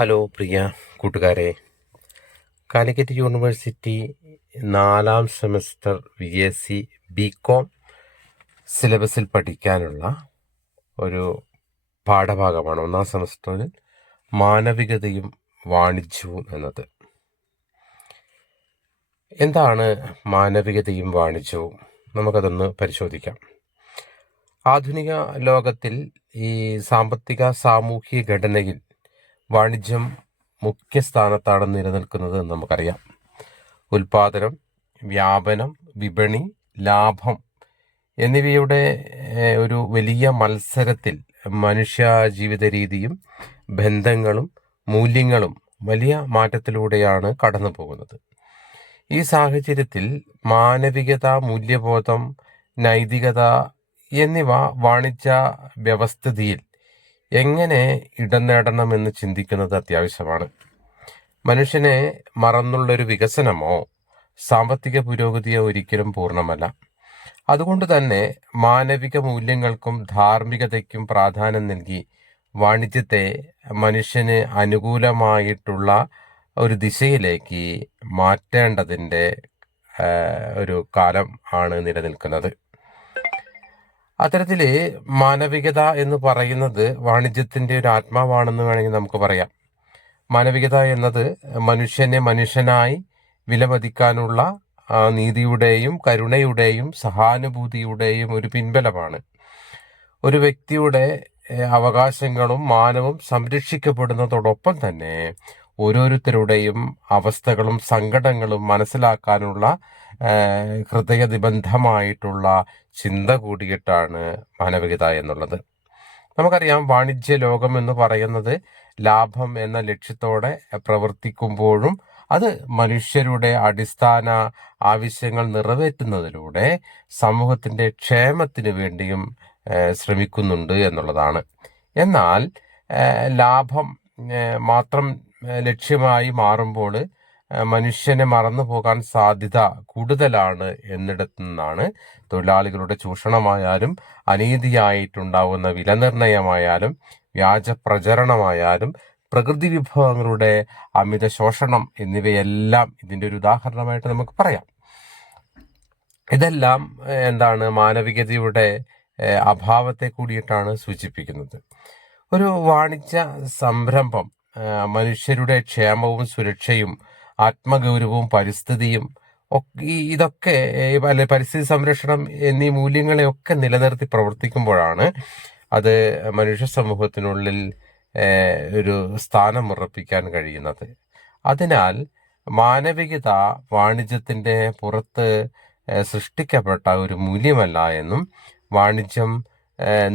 Hello പ്രിയ കൂട്ടുകാരെ. Calicut university നാലാം semester V S C B com സിലബസിൽ പഠിക്കാനുള്ള ഒരു പാഠഭാഗമാണ് ഒന്നാം സെമസ്റ്ററിൽ മാനവികതയും വാണിജ്യവും എന്നത്. എന്താണ് മാനവികതയും വാണിജ്യവും? നമുക്കതൊന്ന് പരിശോധിക്കാം. ആധുനിക ലോകത്തിൽ ഈ സാമ്പത്തിക സാമൂഹിക ഘടനയിൽ വാണിജ്യം മുഖ്യ സ്ഥാനത്താണ് നിലനിൽക്കുന്നത് എന്ന് നമുക്കറിയാം. ഉൽപാദനം വ്യാപനം വിപണി ലാഭം എന്നിവയുടെ ഒരു വലിയ മത്സരത്തിൽ മനുഷ്യ ജീവിത രീതിയും ബന്ധങ്ങളും മൂല്യങ്ങളും വലിയ മാറ്റത്തിലൂടെയാണ് കടന്നു പോകുന്നത്. ഈ സാഹചര്യത്തിൽ മാനവികത മൂല്യബോധം നൈതികത എന്നിവ വാണിജ്യ വ്യവസ്ഥിതിയിൽ എങ്ങനെ ഇടം നേടണമെന്ന് ചിന്തിക്കുന്നത് അത്യാവശ്യമാണ്. മനുഷ്യനെ മറന്നുള്ളൊരു വികസനമോ സാമ്പത്തിക പുരോഗതിയോ ഒരിക്കലും പൂർണമല്ല. അതുകൊണ്ട് തന്നെ മാനവിക മൂല്യങ്ങൾക്കും ധാർമ്മികതയ്ക്കും പ്രാധാന്യം നൽകി വാണിജ്യത്തെ മനുഷ്യന് അനുകൂലമായിട്ടുള്ള ഒരു ദിശയിലേക്ക് മാറ്റേണ്ടതിന്റെ ഒരു കാലം ആണ് നിലനിൽക്കുന്നത്. അത്തരത്തിൽ മാനവികത എന്ന് പറയുന്നത് വാണിജ്യത്തിന്റെ ഒരു ആത്മാവാണെന്ന് വേണമെങ്കിൽ നമുക്ക് പറയാം. മാനവികത എന്നത് മനുഷ്യനെ മനുഷ്യനായി വിലമതിക്കാനുള്ള നീതിയുടെയും കരുണയുടെയും സഹാനുഭൂതിയുടെയും ഒരു പിൻബലമാണ്. ഒരു വ്യക്തിയുടെ അവകാശങ്ങളും മാനവും സംരക്ഷിക്കപ്പെടുന്നതോടൊപ്പം തന്നെ ഓരോരുത്തരുടെയും അവസ്ഥകളും സങ്കടങ്ങളും മനസ്സിലാക്കാനുള്ള ഹൃദയനിബന്ധമായിട്ടുള്ള ചിന്ത കൂടിയിട്ടാണ് മാനവികത എന്നുള്ളത്. നമുക്കറിയാം വാണിജ്യ ലോകം എന്ന് പറയുന്നത് ലാഭം എന്ന ലക്ഷ്യത്തോടെ പ്രവർത്തിക്കുമ്പോഴും അത് മനുഷ്യരുടെ അടിസ്ഥാന ആവശ്യങ്ങൾ നിറവേറ്റുന്നതിലൂടെ സമൂഹത്തിന്റെ ക്ഷേമത്തിന് വേണ്ടിയും ശ്രമിക്കുന്നുണ്ട് എന്നുള്ളതാണ്. എന്നാൽ ലാഭം മാത്രം ലക്ഷ്യമായി മാറുമ്പോൾ മനുഷ്യനെ മറന്നു പോകാൻ സാധ്യത കൂടുതലാണ് എന്നിടത്തു നിന്നാണ് തൊഴിലാളികളുടെ ചൂഷണമായാലും അനീതിയായിട്ടുണ്ടാവുന്ന വിലനിർണയമായാലും വ്യാജ പ്രചരണമായാലും പ്രകൃതി വിഭവങ്ങളുടെ അമിത ശോഷണം എന്നിവയെല്ലാം ഇതിന്റെ ഒരു ഉദാഹരണമായിട്ട് നമുക്ക് പറയാം. ഇതെല്ലാം എന്താണ് മാനവികതയുടെ അഭാവത്തെ കൂടിയിട്ടാണ് സൂചിപ്പിക്കുന്നത്. ഒരു വാണിജ്യ സംരംഭം മനുഷ്യരുടെ ക്ഷേമവും സുരക്ഷയും ആത്മഗൗരവവും പരിസ്ഥിതിയും ഇതൊക്കെ അല്ലെ പരിസ്ഥിതി സംരക്ഷണം എന്നീ മൂല്യങ്ങളെയൊക്കെ നിലനിർത്തി പ്രവർത്തിക്കുമ്പോഴാണ് അത് മനുഷ്യ സമൂഹത്തിനുള്ളിൽ ഒരു സ്ഥാനം ഉറപ്പിക്കാൻ കഴിയുന്നത്. അതിനാൽ മാനവികത വാണിജ്യത്തിന്റെ പുറത്ത് സൃഷ്ടിക്കപ്പെട്ട ഒരു മൂല്യമല്ല എന്നും വാണിജ്യം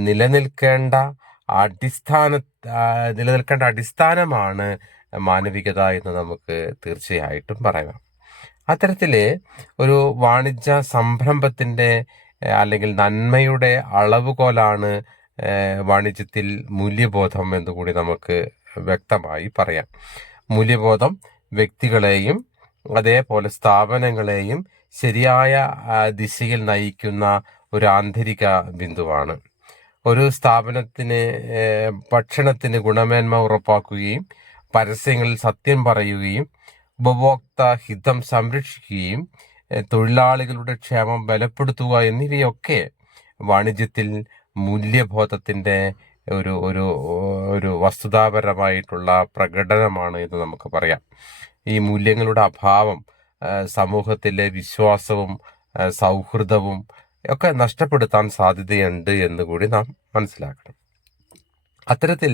നിലനിൽക്കേണ്ട അടിസ്ഥാന നിലനിൽക്കേണ്ട അടിസ്ഥാനമാണ് മാനവികത എന്ന് നമുക്ക് തീർച്ചയായിട്ടും പറയാം. അത്തരത്തിൽ ഒരു വാണിജ്യ സംരംഭത്തിന്റെ അല്ലെങ്കിൽ നന്മയുടെ അളവുകോലാണ് വാണിജ്യത്തിൽ മൂല്യബോധം എന്ന് കൂടി നമുക്ക് വ്യക്തമായി പറയാം. മൂല്യബോധം വ്യക്തികളെയും അതേപോലെ സ്ഥാപനങ്ങളെയും ശരിയായ ദിശയിൽ നയിക്കുന്ന ഒരു ആന്തരിക ബിന്ദുവാണ്. ഒരു സ്ഥാപനത്തിന് ഭക്ഷണത്തിന് ഗുണമേന്മ ഉറപ്പാക്കുകയും പരസ്യങ്ങളിൽ സത്യം പറയുകയും ഉപഭോക്ത ഹിതം സംരക്ഷിക്കുകയും തൊഴിലാളികളുടെ ക്ഷേമം ബലപ്പെടുത്തുക എന്നിവയൊക്കെ വാണിജ്യത്തിൽ മൂല്യബോധത്തിന്റെ ഒരു ഒരു ഒരു വസ്തുതാപരമായിട്ടുള്ള പ്രകടനമാണ് എന്ന് നമുക്ക് പറയാം. ഈ മൂല്യങ്ങളുടെ അഭാവം സമൂഹത്തിലെ വിശ്വാസവും സൗഹൃദവും ഒക്കെ നഷ്ടപ്പെടുത്താൻ സാധ്യതയുണ്ട് എന്ന് കൂടി നാം മനസ്സിലാക്കണം. അത്തരത്തിൽ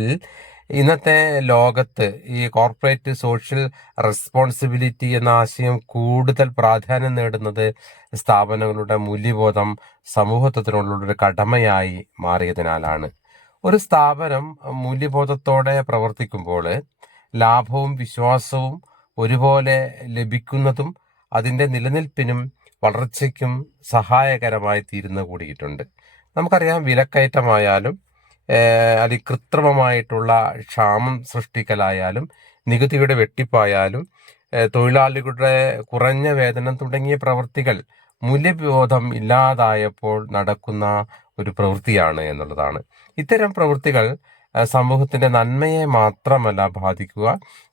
ഇന്നത്തെ ലോകത്ത് ഈ കോർപ്പറേറ്റ് സോഷ്യൽ റെസ്പോൺസിബിലിറ്റി എന്ന ആശയം കൂടുതൽ പ്രാധാന്യം നേടുന്നത് സ്ഥാപനങ്ങളുടെ മൂല്യബോധം സമൂഹത്തിനുള്ള ഒരു കടമയായി മാറിയതിനാലാണ്. ഒരു സ്ഥാപനം മൂല്യബോധത്തോടെ പ്രവർത്തിക്കുമ്പോൾ ലാഭവും വിശ്വാസവും ഒരുപോലെ ലഭിക്കുന്നതും അതിന്റെ നിലനിൽപ്പിനും വളർച്ചയ്ക്കും സഹായകരമായി തീരുന്ന കൂടിയിട്ടുണ്ട്. നമുക്കറിയാം വിലക്കയറ്റമായാലും ഏഹ്, അതി കൃത്രിമമായിട്ടുള്ള ക്ഷാമം സൃഷ്ടിക്കലായാലും നികുതിയുടെ വെട്ടിപ്പായാലും തൊഴിലാളികളുടെ കുറഞ്ഞ വേതനം തുടങ്ങിയ പ്രവൃത്തികൾ മൂല്യബോധം ഇല്ലാതായപ്പോൾ നടക്കുന്ന ഒരു പ്രവൃത്തിയാണ് എന്നുള്ളതാണ്. ഇത്തരം പ്രവൃത്തികൾ സമൂഹത്തിന്റെ നന്മയെ മാത്രമല്ല ബാധിക്കുക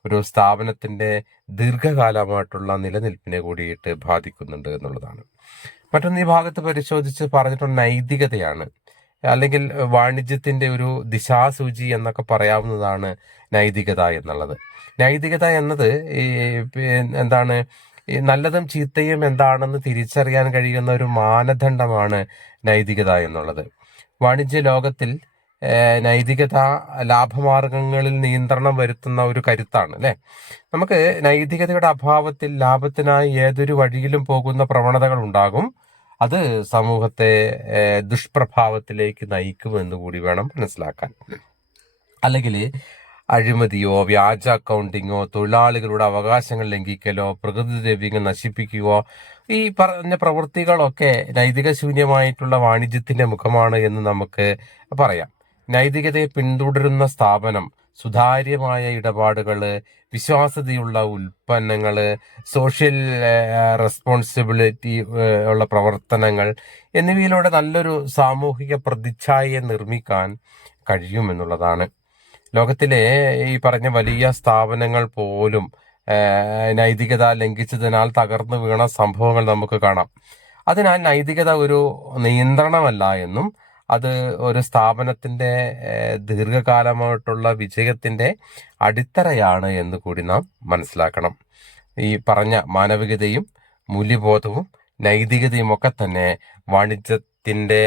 ഒരു സ്ഥാപനത്തിന്റെ ദീർഘകാലമായിട്ടുള്ള നിലനിൽപ്പിനെ കൂടിയിട്ട് ബാധിക്കുന്നുണ്ട് എന്നുള്ളതാണ്. മറ്റൊന്ന് ഈ ഭാഗത്ത് പരിശോധിച്ച് പറഞ്ഞിട്ടുള്ള നൈതികതയാണ്. അല്ലെങ്കിൽ വാണിജ്യത്തിന്റെ ഒരു ദിശാസൂചി എന്നൊക്കെ പറയാവുന്നതാണ് നൈതികത എന്നുള്ളത്. നൈതികത എന്നത് എന്താണ്? നല്ലതും ചീത്തയും എന്താണെന്ന് തിരിച്ചറിയാൻ കഴിയുന്ന ഒരു മാനദണ്ഡമാണ് നൈതികത എന്നുള്ളത്. വാണിജ്യ ലോകത്തിൽ നൈതികത ലാഭമാർഗങ്ങളിൽ നിയന്ത്രണം വരുത്തുന്ന ഒരു കരുത്താണ് അല്ലെ? നമുക്ക് നൈതികതയുടെ അഭാവത്തിൽ ലാഭത്തിനായി ഏതൊരു വഴിയിലും പോകുന്ന പ്രവണതകൾ ഉണ്ടാകും. അത് സമൂഹത്തെ ദുഷ്പ്രഭാവത്തിലേക്ക് നയിക്കുമെന്ന് കൂടി വേണം മനസ്സിലാക്കാൻ. അല്ലെങ്കിൽ അഴിമതിയോ വ്യാജ അക്കൗണ്ടിങ്ങോ തൊഴിലാളികളുടെ അവകാശങ്ങൾ ലംഘിക്കലോ പ്രകൃതി ദ്രവ്യങ്ങൾ നശിപ്പിക്കുകയോ ഈ പറഞ്ഞ പ്രവൃത്തികളൊക്കെ നൈതിക ശൂന്യമായിട്ടുള്ള വാണിജ്യത്തിന്റെ മുഖമാണ് എന്ന് നമുക്ക് പറയാം. നൈതികതയെ പിന്തുടരുന്ന സ്ഥാപനം സുതാര്യമായ ഇടപാടുകൾ വിശ്വാസ്യതയുള്ള ഉൽപ്പന്നങ്ങൾ സോഷ്യൽ റെസ്പോൺസിബിലിറ്റി ഉള്ള പ്രവർത്തനങ്ങൾ എന്നിവയിലൂടെ നല്ലൊരു സാമൂഹിക പ്രതിച്ഛായയെ നിർമ്മിക്കാൻ കഴിയുമെന്നുള്ളതാണ്. ലോകത്തിലെ ഈ പറഞ്ഞ വലിയ സ്ഥാപനങ്ങൾ പോലും നൈതികത ലംഘിച്ചതിനാൽ തകർന്നു വീണ സംഭവങ്ങൾ നമുക്ക് കാണാം. അതിനാൽ നൈതികത ഒരു നിയന്ത്രണമല്ല എന്നും അത് ഒരു സ്ഥാപനത്തിന്റെ ഏഹ്, ദീർഘകാലമായിട്ടുള്ള വിജയത്തിന്റെ അടിത്തറയാണ് എന്ന് കൂടി നാം മനസ്സിലാക്കണം. ഈ പറഞ്ഞ മാനവികതയും മൂല്യബോധവും നൈതികതയും ഒക്കെ തന്നെ വാണിജ്യത്തിന്റെ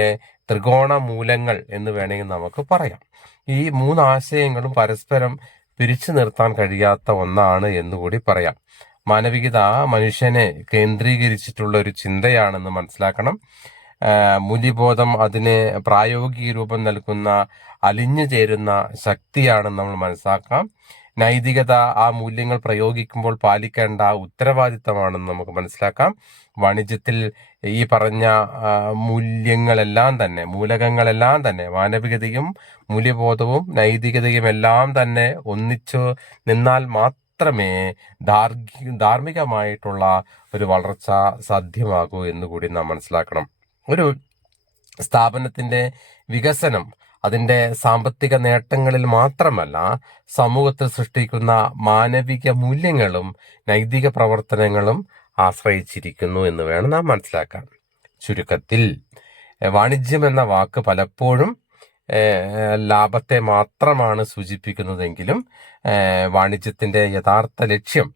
ത്രികോണ മൂലങ്ങൾ എന്ന് വേണമെങ്കിൽ നമുക്ക് പറയാം. ഈ മൂന്ന് ആശയങ്ങളും പരസ്പരം പിരിച്ചു നിർത്താൻ കഴിയാത്ത ഒന്നാണ് എന്നുകൂടി പറയാം. മാനവികത മനുഷ്യനെ കേന്ദ്രീകരിച്ചിട്ടുള്ള ഒരു ചിന്തയാണെന്ന് മനസ്സിലാക്കണം. മൂല്യബോധം അതിന് പ്രായോഗിക രൂപം നൽകുന്ന അലിഞ്ഞു ചേരുന്ന ശക്തിയാണെന്ന് നമ്മൾ മനസ്സിലാക്കാം. നൈതികത ആ മൂല്യങ്ങൾ പ്രയോഗിക്കുമ്പോൾ പാലിക്കേണ്ട ഉത്തരവാദിത്തമാണെന്ന് നമുക്ക് മനസ്സിലാക്കാം. വാണിജ്യത്തിൽ ഈ പറഞ്ഞ മൂല്യങ്ങളെല്ലാം തന്നെ മൂലകങ്ങളെല്ലാം തന്നെ മാനവികതയും മൂല്യബോധവും നൈതികതയും എല്ലാം തന്നെ ഒന്നിച്ചു നിന്നാൽ മാത്രമേ ധാർഗി ധാർമ്മികമായിട്ടുള്ള ഒരു വളർച്ച സാധ്യമാകൂ എന്ന് കൂടി നാം മനസ്സിലാക്കണം. ഒരു സ്ഥാപനത്തിന്റെ വികസനം അതിന്റെ സാമ്പത്തിക നേട്ടങ്ങളിൽ മാത്രമല്ല സമൂഹത്തിൽ സൃഷ്ടിക്കുന്ന മാനവിക മൂല്യങ്ങളും നൈതിക പ്രവർത്തനങ്ങളും ആശ്രയിച്ചിരിക്കുന്നു എന്ന് വേണം നാം മനസ്സിലാക്കാൻ. ചുരുക്കത്തിൽ വാണിജ്യം എന്ന വാക്ക് പലപ്പോഴും ലാഭത്തെ മാത്രമാണ് സൂചിപ്പിക്കുന്നതെങ്കിലും വാണിജ്യത്തിന്റെ യഥാർത്ഥ ലക്ഷ്യം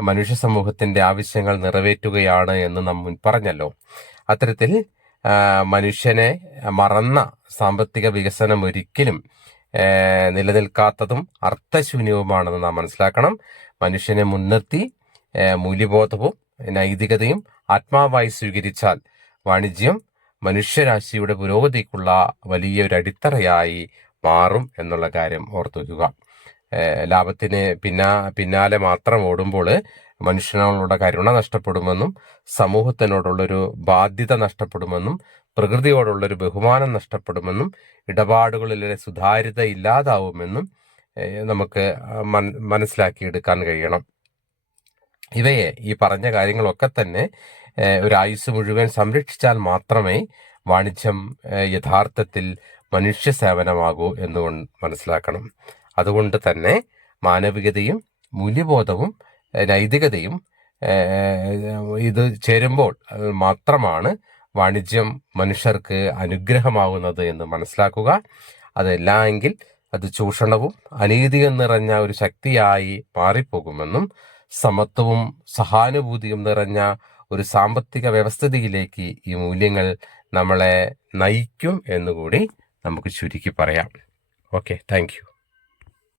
മനുഷ്യ സമൂഹത്തിന്റെ ആവശ്യങ്ങൾ നിറവേറ്റുകയാണ് എന്ന് നാം മുൻ പറഞ്ഞല്ലോ. അത്തരത്തിൽ മനുഷ്യനെ മറന്ന സാമ്പത്തിക വികസനം ഒരിക്കലും നിലനിൽക്കാത്തതും അർത്ഥശൂന്യവുമാണെന്ന് നാം മനസ്സിലാക്കണം. മനുഷ്യനെ മുൻനിർത്തി മൂല്യബോധവും നൈതികതയും ആത്മാവായി സ്വീകരിച്ചാൽ വാണിജ്യം മനുഷ്യരാശിയുടെ പുരോഗതിക്കുള്ള വലിയൊരു അടിത്തറയായി മാറും എന്നുള്ള കാര്യം ഓർത്തു വയ്ക്കുക ലാഭത്തിന് പിന്നാ പിന്നാലെ മാത്രം ഓടുമ്പോൾ മനുഷ്യനോടുള്ള കരുണ നഷ്ടപ്പെടുമെന്നും സമൂഹത്തിനോടുള്ളൊരു ബാധ്യത നഷ്ടപ്പെടുമെന്നും പ്രകൃതിയോടുള്ളൊരു ബഹുമാനം നഷ്ടപ്പെടുമെന്നും ഇടപാടുകളിലെ സുതാര്യത ഇല്ലാതാവുമെന്നും നമുക്ക് മനസ്സിലാക്കിയെടുക്കാൻ കഴിയണം. ഇവയെ ഈ പറഞ്ഞ കാര്യങ്ങളൊക്കെ തന്നെ ഒരു ആയുസ് മുഴുവൻ സംരക്ഷിച്ചാൽ മാത്രമേ വാണിജ്യം യഥാർത്ഥത്തിൽ മനുഷ്യ സേവനമാകൂ എന്നുകൊണ്ട് മനസ്സിലാക്കണം. അതുകൊണ്ട് തന്നെ മാനവികതയും മൂല്യബോധവും നൈതികതയും ഇത് ചേരുമ്പോൾ മാത്രമാണ് വാണിജ്യം മനുഷ്യർക്ക് അനുഗ്രഹമാകുന്നത് എന്ന് മനസ്സിലാക്കുക. അതല്ല എങ്കിൽ അത് ചൂഷണവും അനീതിയും നിറഞ്ഞ ഒരു ശക്തിയായി മാറിപ്പോകുമെന്നും സമത്വവും സഹാനുഭൂതിയും നിറഞ്ഞ ഒരു സാമ്പത്തിക വ്യവസ്ഥിതിയിലേക്ക് ഈ മൂല്യങ്ങൾ നമ്മളെ നയിക്കും എന്നുകൂടി നമുക്ക് ചുരുക്കി പറയാം. Okay thank